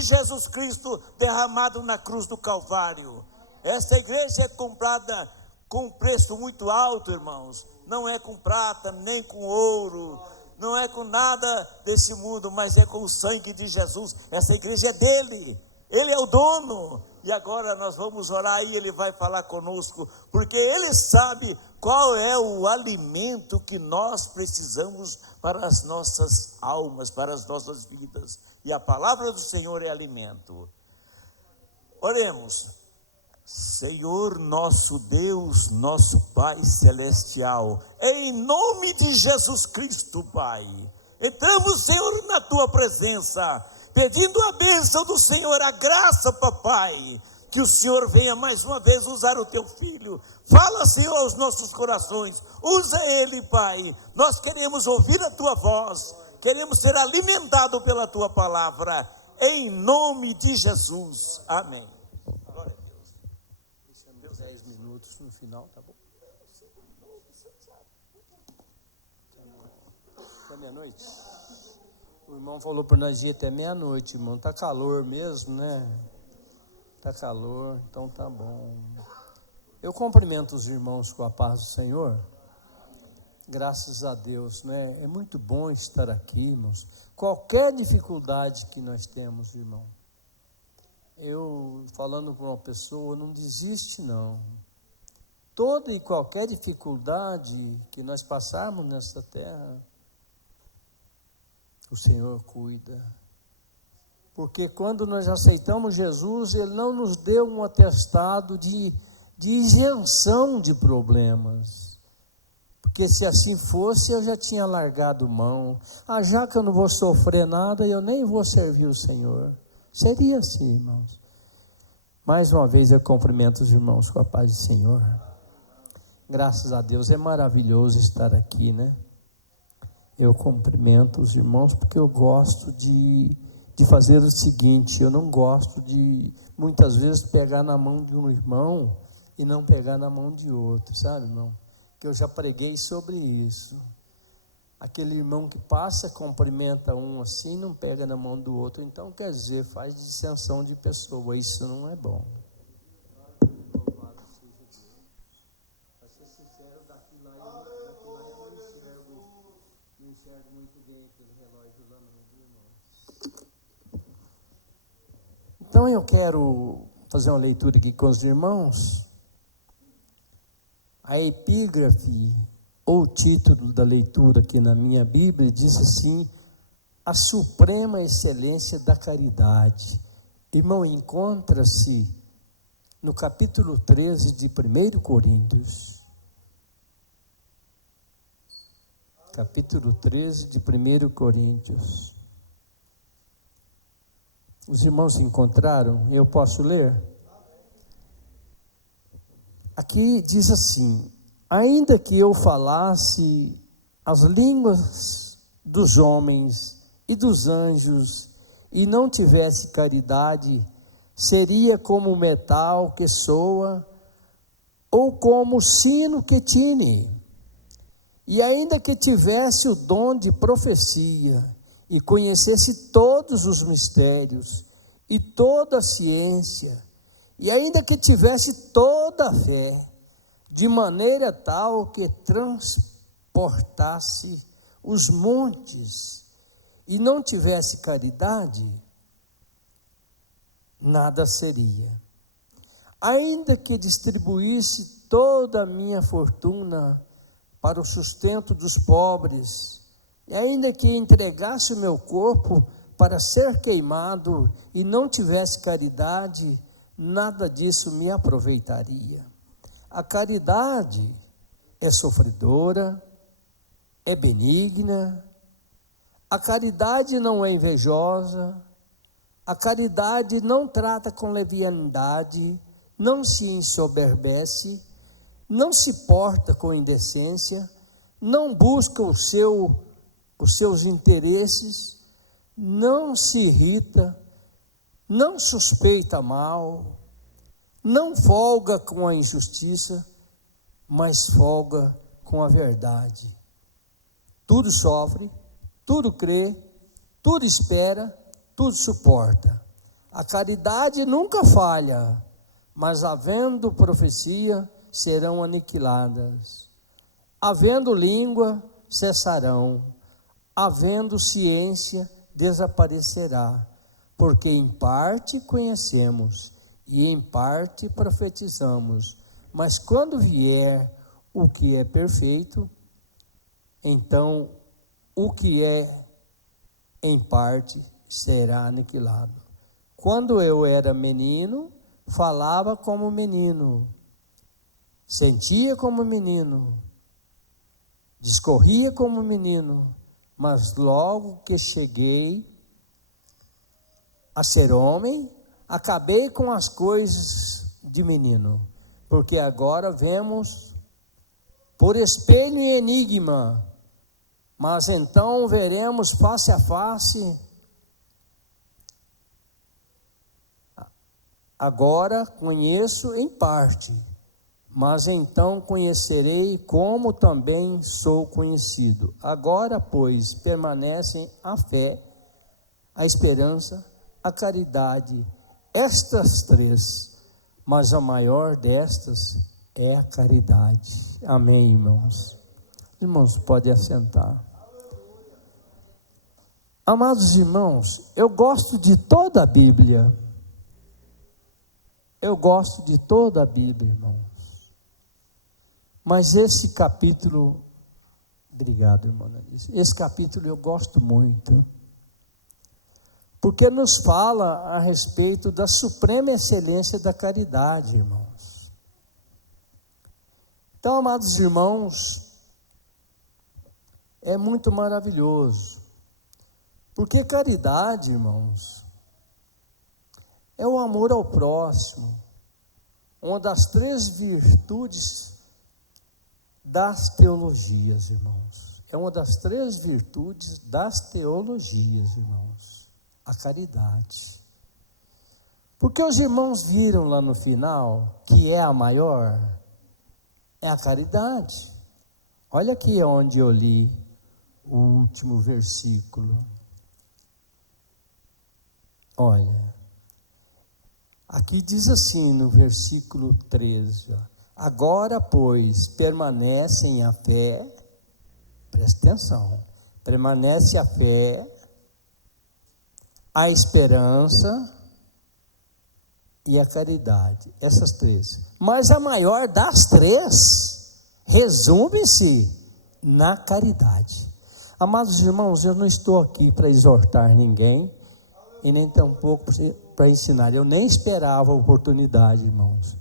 de Jesus Cristo derramado na cruz do Calvário. Esta igreja é comprada com um preço muito alto, irmãos. Não é com prata, nem com ouro, não é com nada desse mundo, mas é com o sangue de Jesus. Essa igreja é dele, ele é o dono. E agora nós vamos orar e ele vai falar conosco, porque ele sabe qual é o alimento que nós precisamos para as nossas almas, para as nossas vidas. E a palavra do Senhor é alimento. Oremos. Senhor nosso Deus, nosso Pai Celestial, em nome de Jesus Cristo, Pai, entramos, Senhor, na Tua presença, pedindo a bênção do Senhor, a graça, Papai, que o Senhor venha mais uma vez usar o Teu Filho. Fala, Senhor, aos nossos corações, usa Ele, Pai. Nós queremos ouvir a Tua voz, queremos ser alimentados pela Tua palavra, em nome de Jesus, amém. Glória a Deus. Deixamos 10 minutos no final, tá bom? Até meia-noite. O irmão falou para nós ir até meia-noite, irmão. Tá calor mesmo, né? Tá calor, então tá bom. Eu cumprimento os irmãos com a paz do Senhor. Graças a Deus, né? É muito bom estar aqui, irmãos. Qualquer dificuldade que nós temos, irmão, eu falando com uma pessoa, não desiste não. Toda e qualquer dificuldade que nós passarmos nesta terra, o Senhor cuida. Porque quando nós aceitamos Jesus, Ele não nos deu um atestado de isenção de problemas. Porque se assim fosse, eu já tinha largado mão. Já que eu não vou sofrer nada, eu nem vou servir o Senhor. Seria assim, irmãos. Mais uma vez eu cumprimento os irmãos com a paz do Senhor. Graças a Deus, é maravilhoso estar aqui, né? Eu cumprimento os irmãos porque eu gosto de fazer o seguinte: eu não gosto de, muitas vezes, pegar na mão de um irmão e não pegar na mão de outro, sabe, irmão? Que eu já preguei sobre isso. Aquele irmão que passa, cumprimenta um assim, não pega na mão do outro, então quer dizer, faz dissensão de pessoa, isso não é bom. Louvado seja Deus. Para ser sincero, daqui lá eu não enxergo muito bem aquele relógio lá não, irmão. Então eu quero fazer uma leitura aqui com os irmãos. A epígrafe, ou o título da leitura aqui na minha Bíblia, diz assim: a suprema excelência da caridade. Irmão, encontra-se no capítulo 13 de 1 Coríntios. Capítulo 13 de 1 Coríntios. Os irmãos encontraram? Eu posso ler? Aqui diz assim: ainda que eu falasse as línguas dos homens e dos anjos e não tivesse caridade, seria como metal que soa ou como sino que tine. E ainda que tivesse o dom de profecia e conhecesse todos os mistérios e toda a ciência, e ainda que tivesse toda a fé, de maneira tal que transportasse os montes, e não tivesse caridade, nada seria. Ainda que distribuísse toda a minha fortuna para o sustento dos pobres, e ainda que entregasse o meu corpo para ser queimado e não tivesse caridade, nada disso me aproveitaria. A caridade é sofredora, é benigna, a caridade não é invejosa, a caridade não trata com leviandade, não se ensoberbece, não se porta com indecência, não busca os seus interesses, não se irrita, não suspeita mal, não folga com a injustiça, mas folga com a verdade. Tudo sofre, tudo crê, tudo espera, tudo suporta. A caridade nunca falha, mas havendo profecia, serão aniquiladas. Havendo língua, cessarão. Havendo ciência, desaparecerá. Porque em parte conhecemos e em parte profetizamos. Mas quando vier o que é perfeito, então o que é em parte será aniquilado. Quando eu era menino, falava como menino, sentia como menino, discorria como menino, mas logo que cheguei a ser homem, acabei com as coisas de menino, porque agora vemos por espelho e enigma, mas então veremos face a face. Agora conheço em parte, mas então conhecerei como também sou conhecido. Agora, pois, permanecem a fé, a esperança, a caridade, estas três, mas a maior destas é a caridade. Amém, irmãos? Irmãos, pode assentar. Amados irmãos, eu gosto de toda a Bíblia. Eu gosto de toda a Bíblia, irmãos. Mas esse capítulo, obrigado, irmã Alice, esse capítulo eu gosto muito, porque nos fala a respeito da suprema excelência da caridade, irmãos. Então, amados irmãos, é muito maravilhoso, porque caridade, irmãos, é o amor ao próximo, uma das três virtudes das teologias, irmãos. É uma das três virtudes das teologias, irmãos. A caridade. Porque os irmãos viram lá no final que é a maior, é a caridade. Olha aqui onde eu li o último versículo. Olha. Aqui diz assim no versículo 13, agora, pois, permanecem a fé, presta atenção, permanece a fé, a esperança e a caridade, essas três. Mas a maior das três resume-se na caridade. Amados irmãos, eu não estou aqui para exortar ninguém, e nem tampouco para ensinar. Eu nem esperava a oportunidade, irmãos.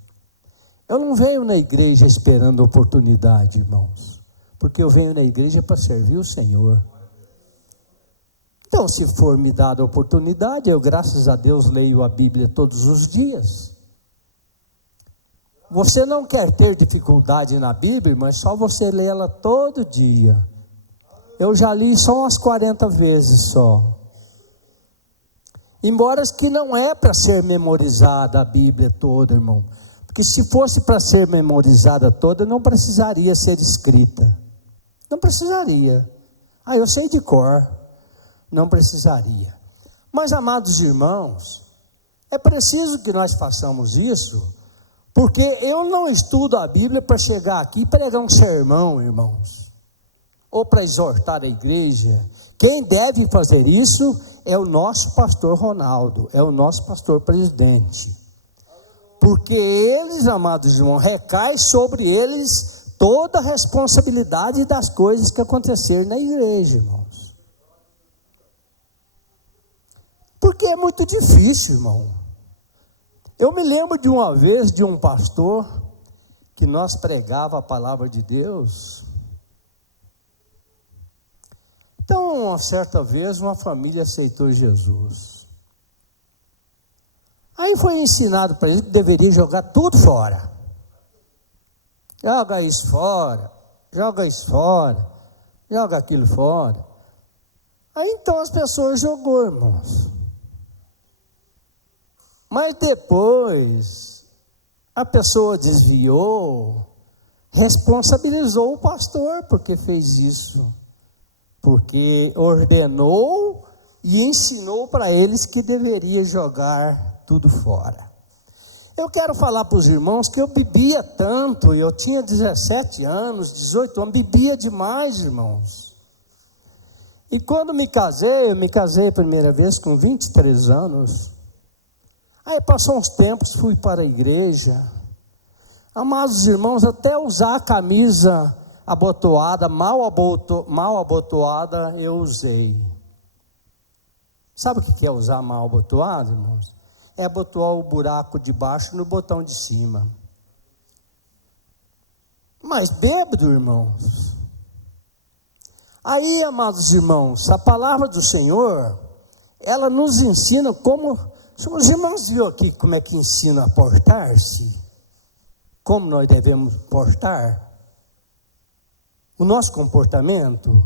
Eu não venho na igreja esperando a oportunidade, irmãos, porque eu venho na igreja para servir o Senhor. Então, se for me dada a oportunidade, eu, graças a Deus, leio a Bíblia todos os dias. Você não quer ter dificuldade na Bíblia, mas só você lê ela todo dia. Eu já li só umas 40 vezes só. Embora que não é para ser memorizada a Bíblia toda, irmão. Porque se fosse para ser memorizada toda, não precisaria ser escrita. Não precisaria. Eu sei de cor. Não precisaria. Mas, amados irmãos, é preciso que nós façamos isso, porque eu não estudo a Bíblia para chegar aqui e pregar um sermão, irmãos, ou para exortar a igreja. Quem deve fazer isso é o nosso pastor Ronaldo, é o nosso pastor presidente. Porque eles, amados irmãos, recai sobre eles toda a responsabilidade das coisas que aconteceram na igreja, irmãos. Porque é muito difícil, irmão. Eu me lembro de uma vez de um pastor que nós pregava a palavra de Deus. Então, uma certa vez, uma família aceitou Jesus. Aí foi ensinado para eles que deveria jogar tudo fora. Joga isso fora, joga isso fora, joga aquilo fora. Aí então as pessoas jogou, irmãos. Mas depois, a pessoa desviou, responsabilizou o pastor porque fez isso. Porque ordenou e ensinou para eles que deveria jogar tudo fora. Eu quero falar para os irmãos que eu bebia tanto, eu tinha 17 anos, 18 anos, bebia demais, irmãos. E quando eu me casei a primeira vez com 23 anos. Aí passou uns tempos, fui para a igreja. Amados irmãos, até usar a camisa abotoada, mal abotoada, eu usei. Sabe o que é usar mal abotoado, irmãos? É abotoar o buraco de baixo no botão de cima. Mas bêbado, irmãos. Aí, amados irmãos, a palavra do Senhor, ela nos ensina como... Os irmãos viram aqui como é que ensina a portar-se? Como nós devemos portar? O nosso comportamento?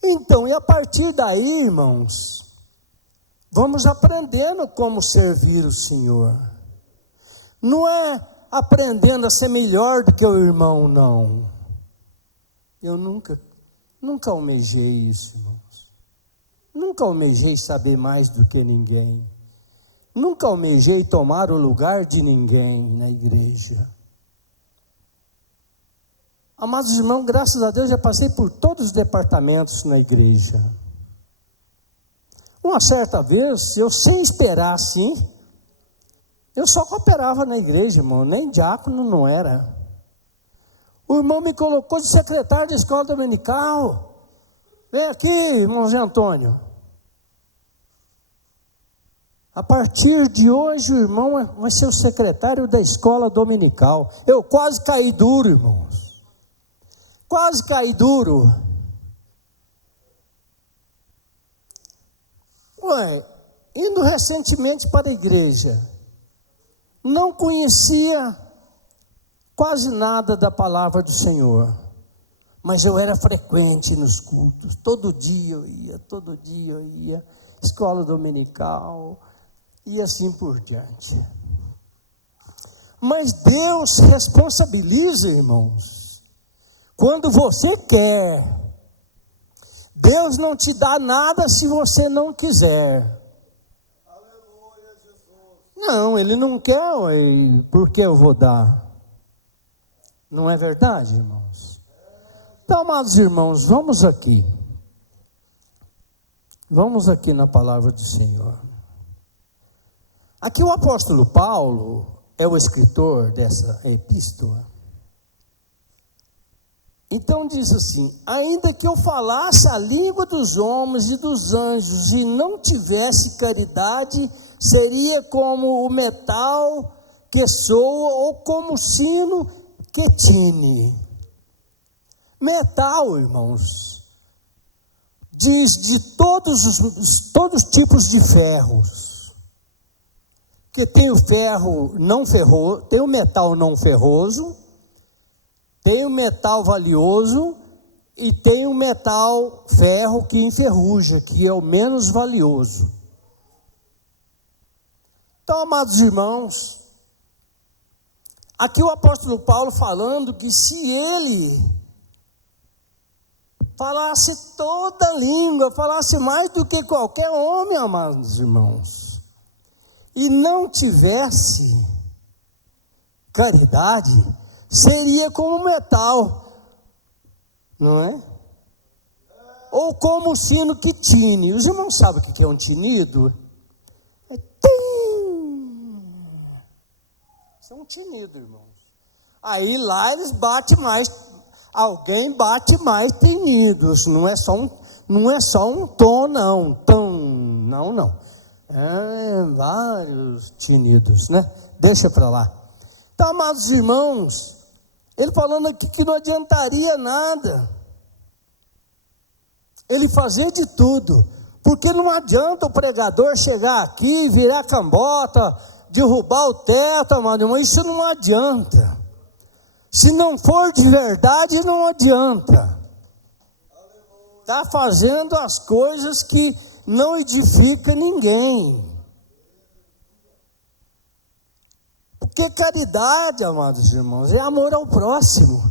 Então, e a partir daí, irmãos, vamos aprendendo como servir o Senhor. Não é aprendendo a ser melhor do que o irmão, não. Eu nunca almejei isso, irmãos. Nunca almejei saber mais do que ninguém. Nunca almejei tomar o lugar de ninguém na igreja. Amados irmãos, graças a Deus já passei por todos os departamentos na igreja. Uma certa vez, eu sem esperar assim, eu só cooperava na igreja, irmão, nem diácono não era. O irmão me colocou de secretário de escola dominical. Vem aqui, irmão Zé Antônio. A partir de hoje, o irmão vai ser o secretário da escola dominical. Eu quase caí duro, irmãos. Quase caí duro. Indo recentemente para a igreja, não conhecia quase nada da palavra do Senhor, mas eu era frequente nos cultos, todo dia eu ia, escola dominical, e assim por diante. Mas Deus responsabiliza, irmãos, quando você quer. Deus não te dá nada se você não quiser. Aleluia, Jesus. Não, Ele não quer, por que eu vou dar? Não é verdade, irmãos? Então, amados irmãos, vamos aqui na palavra do Senhor. Aqui o apóstolo Paulo é o escritor dessa epístola. Então diz assim: ainda que eu falasse a língua dos homens e dos anjos e não tivesse caridade, seria como o metal que soa ou como o sino que tine. Metal, irmãos, diz de todos os tipos de ferros. Porque tem o ferro não ferroso, tem o metal não ferroso, tem o metal valioso e tem o metal ferro que enferruja, que é o menos valioso. Então, amados irmãos, aqui o apóstolo Paulo falando que se ele falasse toda a língua, falasse mais do que qualquer homem, amados irmãos, e não tivesse caridade, seria como metal, não é? Ou como o sino que tine. Os irmãos sabem o que é um tinido? É tim. Isso é um tinido, irmãos. Aí lá eles batem mais, alguém bate mais tinidos, não é só um tom, não. Não. Vários tinidos, né? Deixa para lá. Então, amados irmãos, ele falando aqui que não adiantaria nada ele fazer de tudo, porque não adianta o pregador chegar aqui, virar cambota, derrubar o teto, amado irmão, isso não adianta. Se não for de verdade, não adianta. Está fazendo as coisas que não edifica ninguém. Porque caridade, amados irmãos, é amor ao próximo,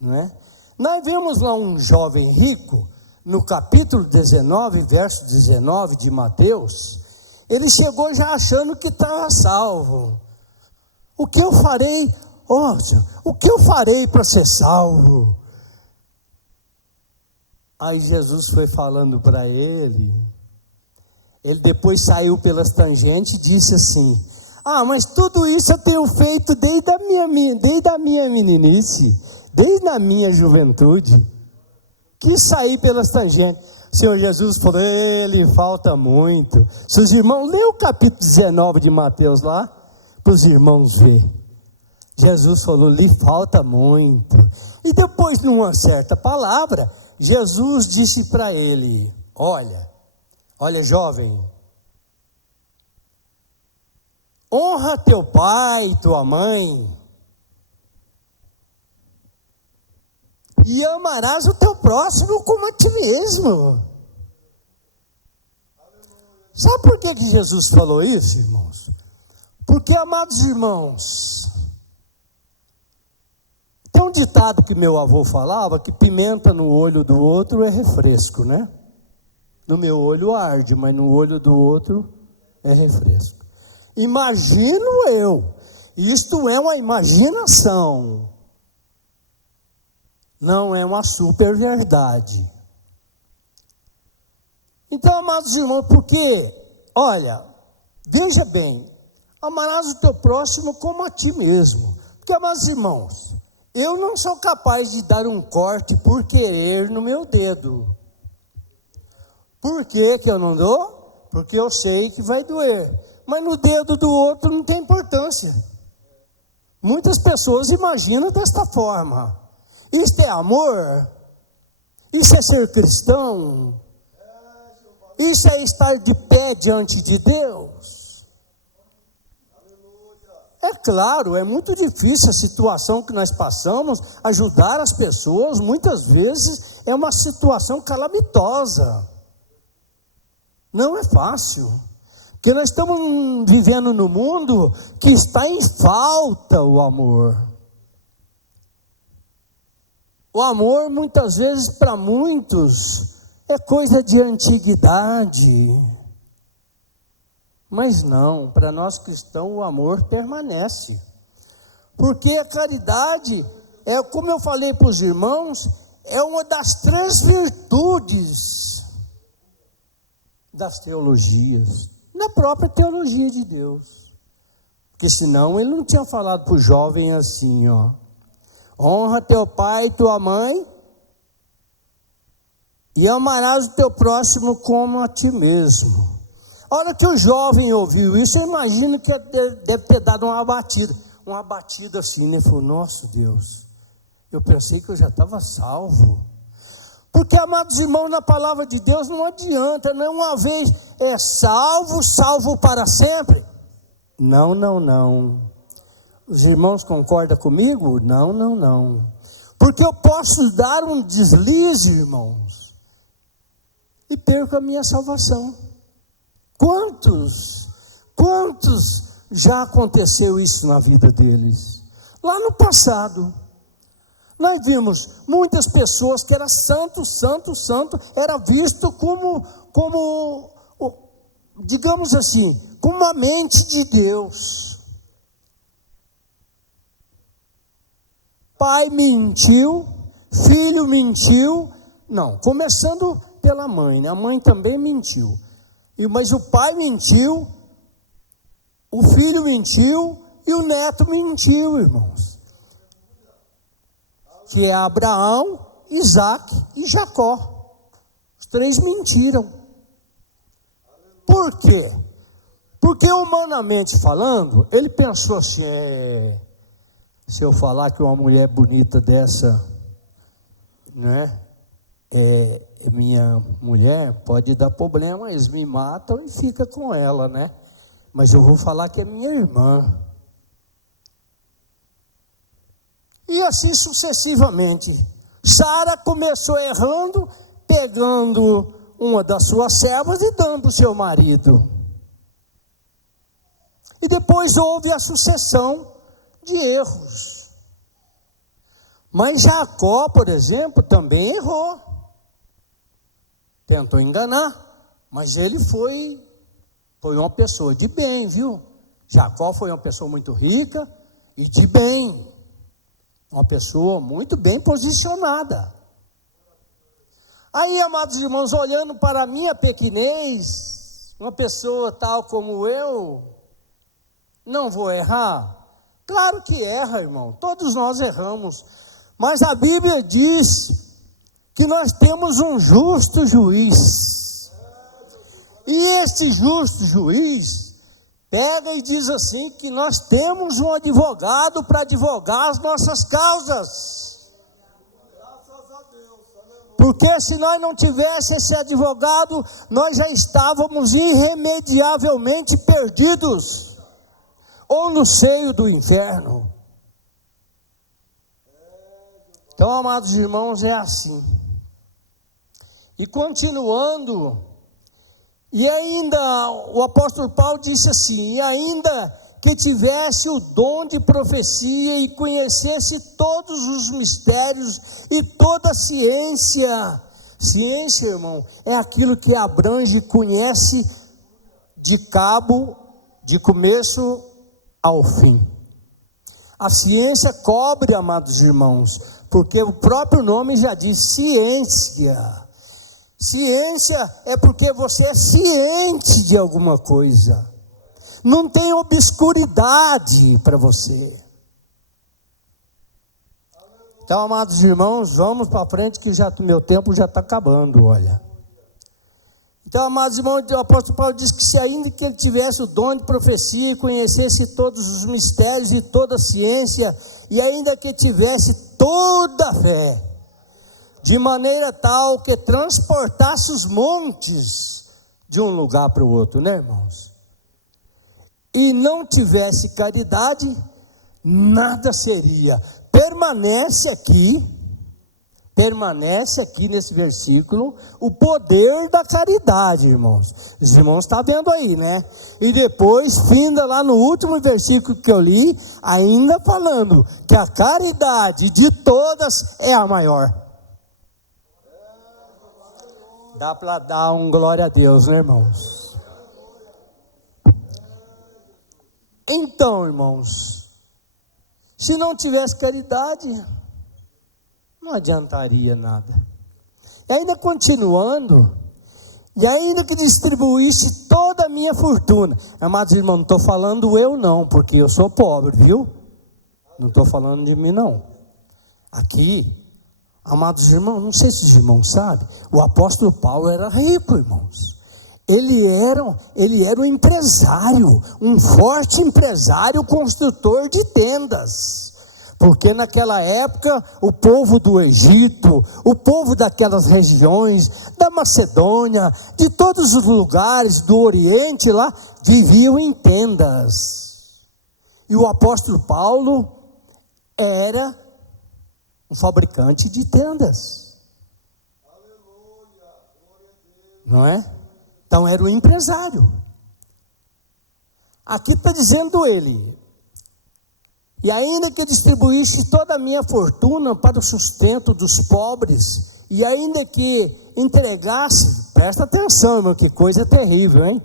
não é? Nós vemos lá um jovem rico, no capítulo 19, verso 19 de Mateus, Ele chegou já achando que estava salvo. O que eu farei, Senhor, o que eu farei para ser salvo? Aí Jesus foi falando para ele. Ele depois saiu pelas tangentes e disse assim: mas tudo isso eu tenho feito desde a minha meninice, desde a minha juventude. Quis sair pelas tangentes. O Senhor Jesus falou: ele falta muito. Se os irmãos, lê o capítulo 19 de Mateus lá, para os irmãos ver. Jesus falou: lhe falta muito. E depois, numa certa palavra, Jesus disse para ele: olha jovem, honra teu pai e tua mãe, e amarás o teu próximo como a ti mesmo. Sabe por que Jesus falou isso, irmãos? Porque, amados irmãos, tem um ditado que meu avô falava, que pimenta no olho do outro é refresco, né? No meu olho arde, mas no olho do outro é refresco. Imagino eu, isto é uma imaginação, não é uma super verdade. Então, amados irmãos, porque, veja bem, amarás o teu próximo como a ti mesmo. Porque, amados irmãos, eu não sou capaz de dar um corte por querer no meu dedo. Por que eu não dou? Porque eu sei que vai doer. Mas no dedo do outro não tem importância. Muitas pessoas imaginam desta forma. Isto é amor? Isso é ser cristão? Isso é estar de pé diante de Deus? É claro, é muito difícil a situação que nós passamos. Ajudar as pessoas, muitas vezes, é uma situação calamitosa. Não é fácil. Porque nós estamos vivendo num mundo que está em falta o amor. O amor, muitas vezes, para muitos, é coisa de antiguidade. Mas não, para nós cristãos o amor permanece. Porque a caridade, como eu falei para os irmãos, é uma das 3 virtudes das teologias, na própria teologia de Deus. Porque senão ele não tinha falado para o jovem assim, honra teu pai e tua mãe, e amarás o teu próximo como a ti mesmo. A hora que o jovem ouviu isso, eu imagino que deve ter dado uma batida assim, né? Falou: nossa Deus, eu pensei que eu já estava salvo. Porque, amados irmãos, na palavra de Deus não adianta, não é uma vez salvo para sempre. Não. Os irmãos concordam comigo? Não. Porque eu posso dar um deslize, irmãos, e perco a minha salvação. Quantos já aconteceu isso na vida deles? Lá no passado, nós vimos muitas pessoas que era santo, era visto como, digamos assim, como a mente de Deus. Pai mentiu, filho mentiu, não, começando pela mãe, né? A mãe também mentiu. Mas o pai mentiu, o filho mentiu e o neto mentiu, irmãos. Que é Abraão, Isaac e Jacó. Os 3 mentiram. Por quê? Porque humanamente falando, ele pensou assim: se eu falar que uma mulher bonita dessa, né, é minha mulher, pode dar problema, eles me matam e fica com ela, né? Mas eu vou falar que é minha irmã. E assim sucessivamente. Sara começou errando, pegando uma das suas servas e dando para o seu marido. E depois houve a sucessão de erros. Mas Jacó, por exemplo, também errou. Tentou enganar, mas ele foi Foi uma pessoa de bem, viu? Jacó foi uma pessoa muito rica e de bem. Uma pessoa muito bem posicionada. Aí, amados irmãos, olhando para a minha pequenez, uma pessoa tal como eu, não vou errar? Claro que erra, irmão, todos nós erramos, mas a Bíblia diz que nós temos um justo juiz, e este justo juiz pega e diz assim, que nós temos um advogado para advogar as nossas causas. Porque se nós não tivéssemos esse advogado, nós já estávamos irremediavelmente perdidos, ou no seio do inferno. Então, amados irmãos, é assim. E continuando, e ainda o apóstolo Paulo disse assim, e ainda que tivesse o dom de profecia e conhecesse todos os mistérios e toda a ciência. Ciência, irmão, é aquilo que abrange e conhece de cabo, de começo ao fim. A ciência cobre, amados irmãos, porque o próprio nome já diz ciência. Ciência é porque você é ciente de alguma coisa. Não tem obscuridade para você. Então, amados irmãos, vamos para frente que já meu tempo já está acabando, olha. Então, amados irmãos, o apóstolo Paulo diz que se ainda que ele tivesse o dom de profecia e conhecesse todos os mistérios e toda a ciência, e ainda que tivesse toda a fé, de maneira tal que transportasse os montes de um lugar para o outro, né, irmãos? E não tivesse caridade, nada seria. Permanece aqui nesse versículo, o poder da caridade, irmãos. Os irmãos estão vendo aí, né? E depois, finda lá no último versículo que eu li, ainda falando que a caridade de todas é a maior. Dá para dar um glória a Deus, né, irmãos? Então, irmãos, se não tivesse caridade, não adiantaria nada. E ainda continuando, e ainda que distribuísse toda a minha fortuna. Amados irmãos, não estou falando eu não, porque eu sou pobre, viu? Não estou falando de mim não. Aqui, amados irmãos, não sei se os irmãos sabem, o apóstolo Paulo era rico, irmãos. Ele era um empresário, um forte empresário, construtor de tendas. Porque naquela época, o povo do Egito, o povo daquelas regiões, da Macedônia, de todos os lugares do Oriente lá, viviam em tendas. E o apóstolo Paulo era um fabricante de tendas. Não é? Então era um empresário. Aqui está dizendo ele, e ainda que distribuísse toda a minha fortuna para o sustento dos pobres, e ainda que entregasse, presta atenção, irmão, que coisa terrível, hein?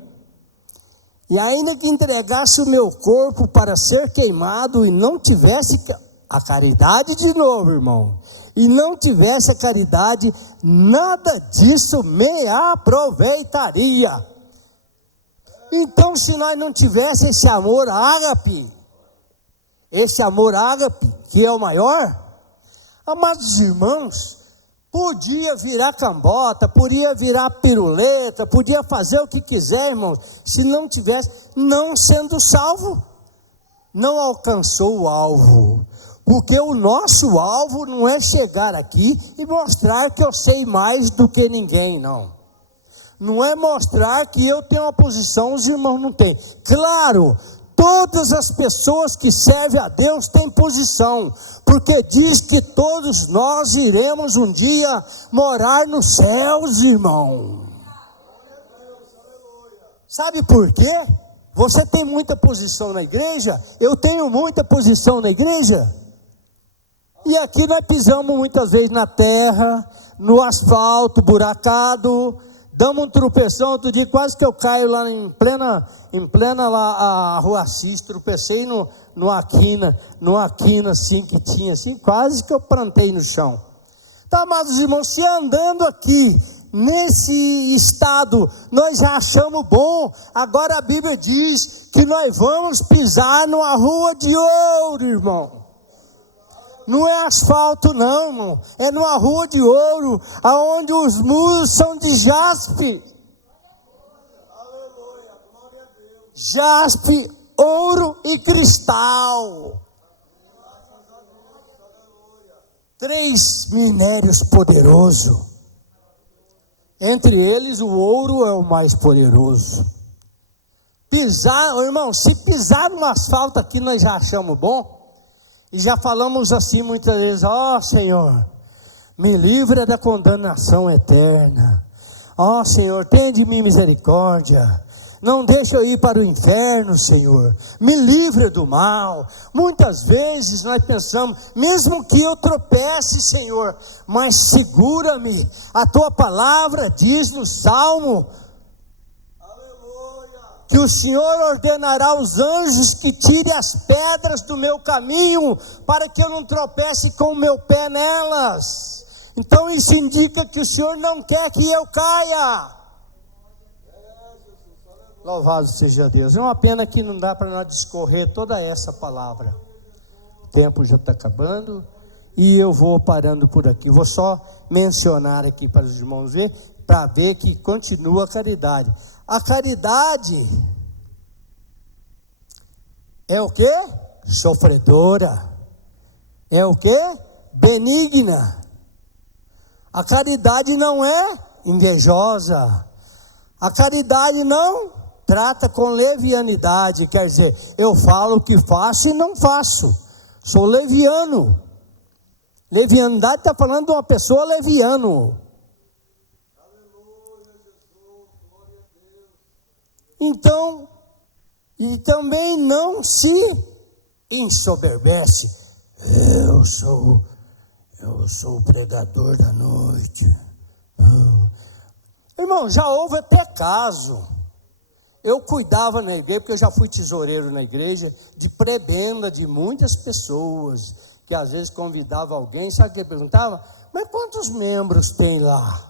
E ainda que entregasse o meu corpo para ser queimado e não tivesse a caridade de novo, irmão, e não tivesse a caridade, nada disso me aproveitaria. Então, se nós não tivéssemos esse amor ágape, que é o maior, amados irmãos, podia virar cambota, podia virar piruleta, podia fazer o que quiser, irmãos, se não tivesse, não sendo salvo, não alcançou o alvo. Porque o nosso alvo não é chegar aqui e mostrar que eu sei mais do que ninguém, não. Não é mostrar que eu tenho uma posição, os irmãos não têm. Claro, todas as pessoas que servem a Deus têm posição, porque diz que todos nós iremos um dia morar nos céus, irmão. Sabe por quê? Você tem muita posição na igreja, eu tenho muita posição na igreja. E aqui nós pisamos muitas vezes na terra, no asfalto buracado, Damos um tropeção, outro dia quase que eu caio lá em plena lá, a Rua Assis, tropecei no Aquina assim, que tinha assim, quase que eu plantei no chão. Tá, amados irmãos, se andando aqui, nesse estado, nós já achamos bom, agora a Bíblia diz que nós vamos pisar numa rua de ouro, irmão. Não é asfalto não, irmão. É numa rua de ouro, aonde os muros são de jaspe. Aleluia, glória a Deus. Jaspe, ouro e cristal. 3 minérios poderosos. Entre eles o ouro é o mais poderoso. Pisar, irmão, se pisar no asfalto aqui nós já achamos bom. E já falamos assim muitas vezes: ó Senhor, me livra da condenação eterna. Ó Senhor, tenha de mim misericórdia. Não deixa eu ir para o inferno, Senhor. Me livra do mal. Muitas vezes nós pensamos, mesmo que eu tropece, Senhor, mas segura-me. A tua palavra diz no Salmo que o Senhor ordenará aos anjos que tire as pedras do meu caminho, para que eu não tropece com o meu pé nelas. Então isso indica que o Senhor não quer que eu caia. Louvado seja Deus. É uma pena que não dá para nós discorrer toda essa palavra. O tempo já está acabando e eu vou parando por aqui. Vou só mencionar aqui para os irmãos ver, para ver que continua a caridade. A caridade é o quê? Sofredora. É o quê? Benigna. A caridade não é invejosa. A caridade não trata com levianidade. Quer dizer, eu falo o que faço e não faço. Sou leviano. Levianidade está falando de uma pessoa leviano. Então, e também não se ensoberbece. Eu sou o pregador da noite. Irmão, já houve até caso. Eu cuidava na igreja, porque eu já fui tesoureiro na igreja, de prebenda de muitas pessoas, que às vezes convidava alguém, sabe o que perguntava? Mas quantos membros tem lá?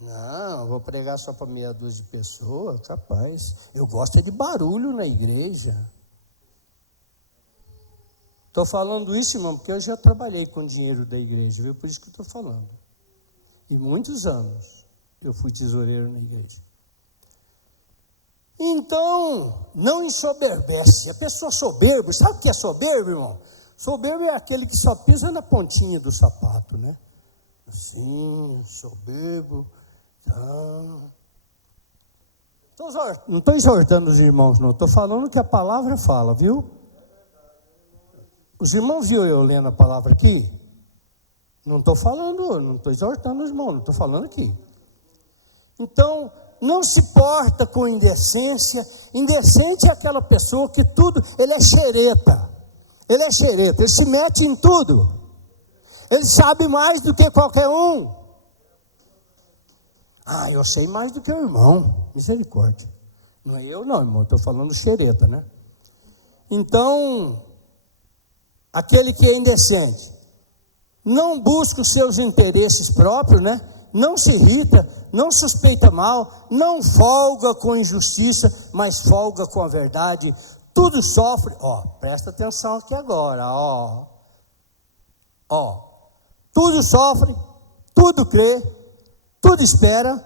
Não, vou pregar só para meia dúzia de pessoas, capaz. Eu gosto de barulho na igreja. Estou falando isso, irmão, porque eu já trabalhei com dinheiro da igreja, viu? Por isso que eu estou falando. E muitos anos eu fui tesoureiro na igreja. Então, não ensoberbece. A pessoa soberba, sabe o que é soberbo, irmão? Soberbo é aquele que só pisa na pontinha do sapato, né? Assim, soberbo. Não estou exortando os irmãos, não. Estou falando o que a palavra fala, viu? Os irmãos viram eu lendo a palavra aqui? Não estou falando, não estou exortando os irmãos, não estou falando aqui. Então, não se porta com indecência. Indecente é aquela pessoa que tudo, ele é xereta. Ele se mete em tudo. Ele sabe mais do que qualquer um. Ah, eu sei mais do que o irmão. Misericórdia. Não é eu não, irmão, estou falando xereta, né? Então, aquele que é indecente, não busca os seus interesses próprios, né? Não se irrita, não suspeita mal, não folga com injustiça, mas folga com a verdade. Tudo sofre, presta atenção aqui agora, tudo sofre, tudo crê, tudo espera,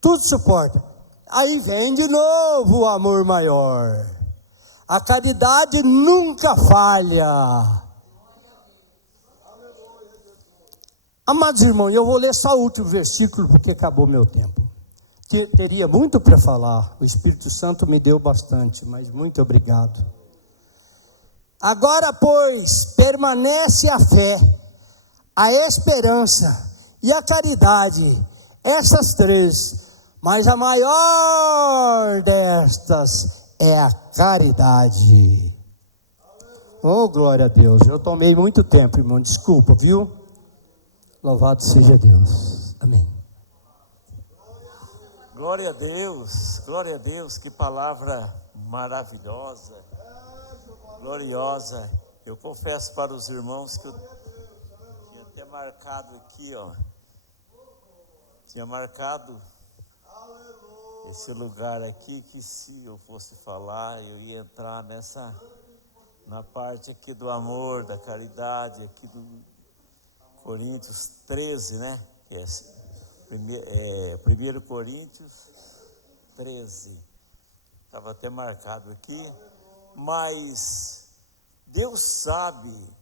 tudo suporta. Aí vem de novo o amor maior. A caridade nunca falha. Amados irmãos, eu vou ler só o último versículo, porque acabou meu tempo. Teria muito para falar, o Espírito Santo me deu bastante, mas muito obrigado. Agora, pois, permanece a fé, a esperança e a caridade, essas três, mas a maior destas é a caridade. Oh, glória a Deus, eu tomei muito tempo, irmão, desculpa, viu? Louvado seja Deus, amém. glória a Deus, que palavra maravilhosa, gloriosa. Eu confesso para os irmãos que eu tinha até marcado aqui, tinha marcado esse lugar aqui, que se eu fosse falar, eu ia entrar na parte aqui do amor, da caridade, aqui do Coríntios 13, né? Que é 1 Coríntios 13. Estava até marcado aqui, mas Deus sabe.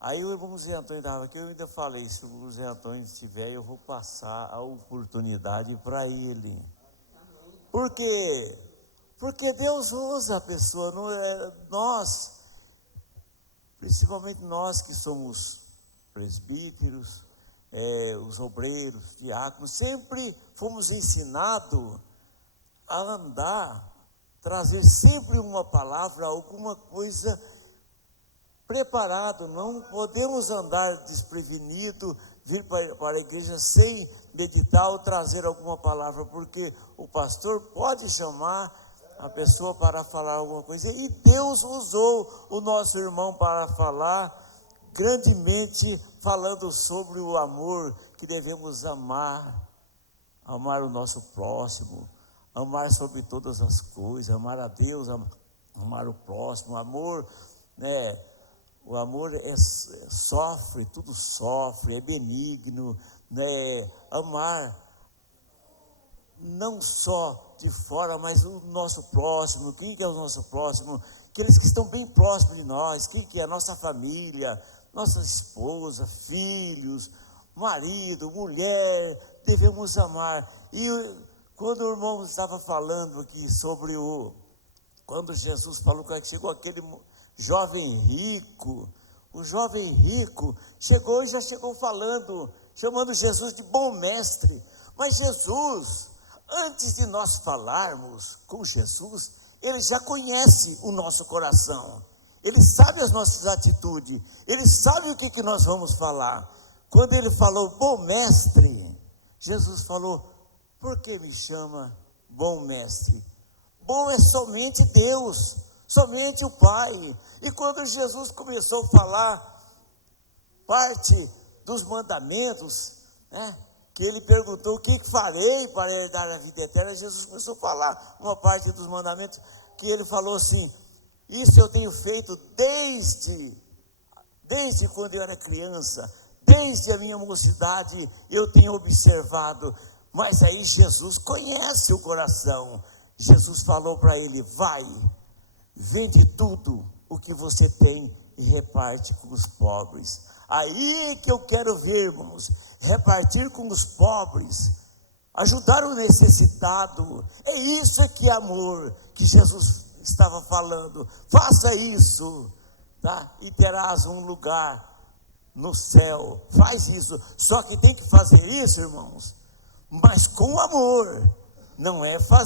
Aí o irmão Zé Antônio estava aqui, eu ainda falei, se o Zé Antônio estiver, eu vou passar a oportunidade para ele. Por quê? Porque Deus usa a pessoa, não é, nós, principalmente nós que somos presbíteros, os obreiros, diáconos, sempre fomos ensinados a andar, trazer sempre uma palavra, alguma coisa preparado. Não podemos andar desprevenido, vir para a igreja sem meditar ou trazer alguma palavra, porque o pastor pode chamar a pessoa para falar alguma coisa, e Deus usou o nosso irmão para falar grandemente, falando sobre o amor, que devemos amar o nosso próximo, amar sobre todas as coisas, amar a Deus, amar o próximo. O amor, né? O amor sofre, tudo sofre, é benigno, né? Amar não só de fora, mas o nosso próximo. Quem que é o nosso próximo? Aqueles que estão bem próximos de nós. Quem que é? A nossa família, nossa esposa, filhos, marido, mulher. Devemos amar. E quando o irmão estava falando aqui sobre quando Jesus falou que chegou aquele jovem rico, o jovem rico chegou e já chegou chamando Jesus de bom mestre. Mas Jesus, antes de nós falarmos com Jesus, Ele já conhece o nosso coração, Ele sabe as nossas atitudes, Ele sabe o que nós vamos falar. Quando Ele falou bom mestre, Jesus falou: por que me chama bom mestre? Bom é somente Deus, somente o Pai. E quando Jesus começou a falar parte dos mandamentos, né, que ele perguntou: o que farei para herdar a vida eterna? Jesus começou a falar uma parte dos mandamentos, que ele falou assim: isso eu tenho feito desde quando eu era criança, desde a minha mocidade eu tenho observado. Mas aí Jesus conhece o coração. Jesus falou para ele: vai, vende tudo o que você tem e reparte com os pobres. Aí que eu quero ver, irmãos, repartir com os pobres, ajudar o necessitado. É isso que é amor, que Jesus estava falando. Faça isso, tá? E terás um lugar no céu. Faz isso. Só que tem que fazer isso, irmãos, mas com amor. Não é fazer